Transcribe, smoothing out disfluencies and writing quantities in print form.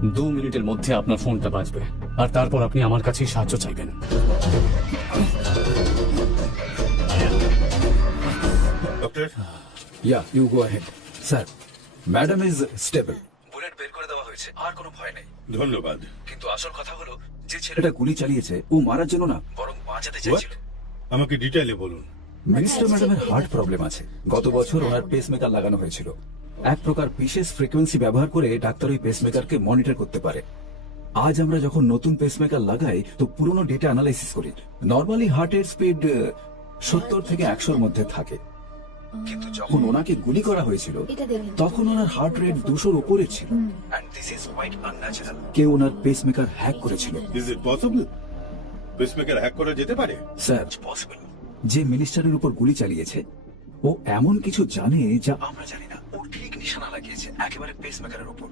2 মিনিটের মধ্যে আপনার ফোনটা বাজবে, আর তারপর আপনি আমার কাছেই সাহায্য চাইবেন। Doctor, Yeah, you go ahead. Sir, madam is stable. Bullet বের করে দেওয়া হয়েছে, আর কোনো ভয় নেই। ধন্যবাদ। কিন্তু আসল কথা হলো, যে ছেলেটা গুলি চালিয়েছে ও মারার জন্য না, বরং বাঁচাতে চাইছিল। আমাকে ডিটেইলে বলুন। মিনিস্টার ম্যাডামের হার্ট প্রবলেম আছে। গত বছর ওনার পেসমেকার লাগানো হয়েছিল। এক প্রকার বিশেষ ফ্রিকোয়েন্সি ব্যবহার করে ডাক্তার ওই পেসমেকারকে মনিটর করতে পারে। আজ আমরা যখন নতুন পেসমেকার লাগাই তো পুরনো ডেটা অ্যানালাইসিস করি। নর্মালি হার্টের স্পিড 70 থেকে 100 এর মধ্যে থাকে, কিন্তু যখন ওনাকে গুলি করা হয়েছিল তখন ওনার হার্ট রেট 200-র উপরে ছিল। And this is quite unnatural. কেউ ওনার পেসমেকার হ্যাক করেছিল। Is it possible? Pacemaker hack করা যেতে পারে? Sir, possible. যে মিনিস্টারের উপর গুলি চালিয়েছে ও এমন কিছু জানে যা আমরা জানি না। ও ঠিক নিশানা লাগিয়েছে একেবারে পেসমেকারের উপর।